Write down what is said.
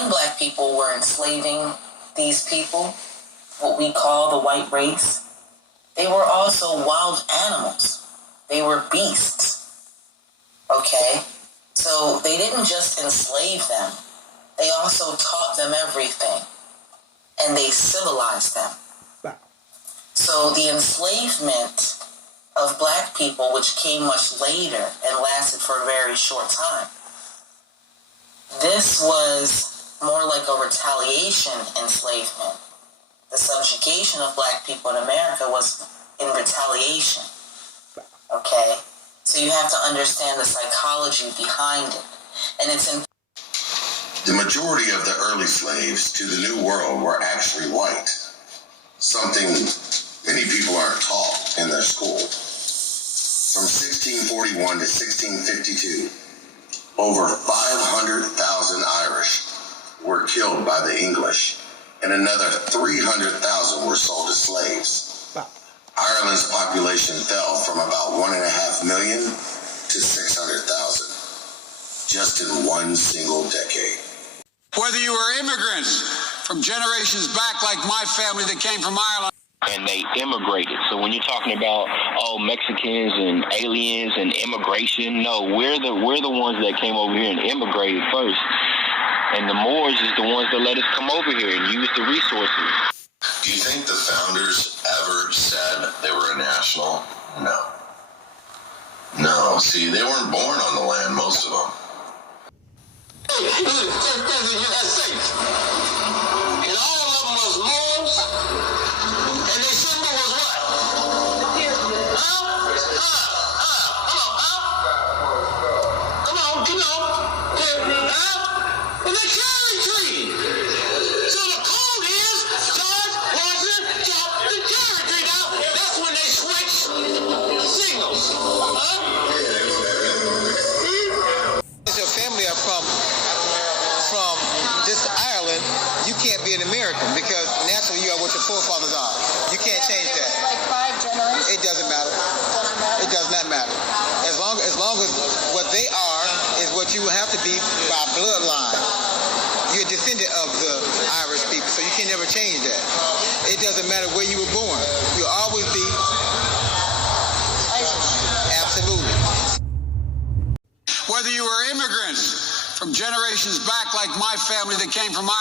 when black people were enslaving these people, what we call the white race, they were also wild animals. They were beasts. Okay? So they didn't just enslave them. They also taught them everything. And they civilized them. Wow. So the enslavement of black people, which came much later and lasted for a very short time, this was more like a retaliation enslavement. The subjugation of black people in America was in retaliation. Okay? So you have to understand the psychology behind it. And it's in the majority of the early slaves to the New World were actually white, something many people aren't taught in their school. From 1641 to 1652, over 500,000 Irish were killed by the English, and another 300,000 were sold as slaves. Wow. Ireland's population fell from about 1.5 million to 600,000, just in one single decade. Whether you were immigrants from generations back like my family that came from Ireland, and they immigrated. So when you're talking about Mexicans and aliens and immigration, no, we're the ones that came over here and immigrated first. And the Moors is the ones that let us come over here and use the resources. Do you think the founders ever said they were a national? No. No, see, they weren't born on the land, most of them. They're the U.S.A. And all of them was Moors, and their symbol was what? Come on. And the cherry tree. So the code is George Washington chopped the cherry tree down. That's when they switched signals. It's your family are from just Ireland. You can't be an American because naturally you are what your forefathers are. You can't change that. Like 5 generations. It doesn't matter. It does not matter. As long as what they are is what you have to be by bloodline. You're a descendant of the Irish people, so you can never change that. It doesn't matter where you were born. You'll always be Irish. Absolutely. whether you were immigrants from generations back like my family that came from Ireland,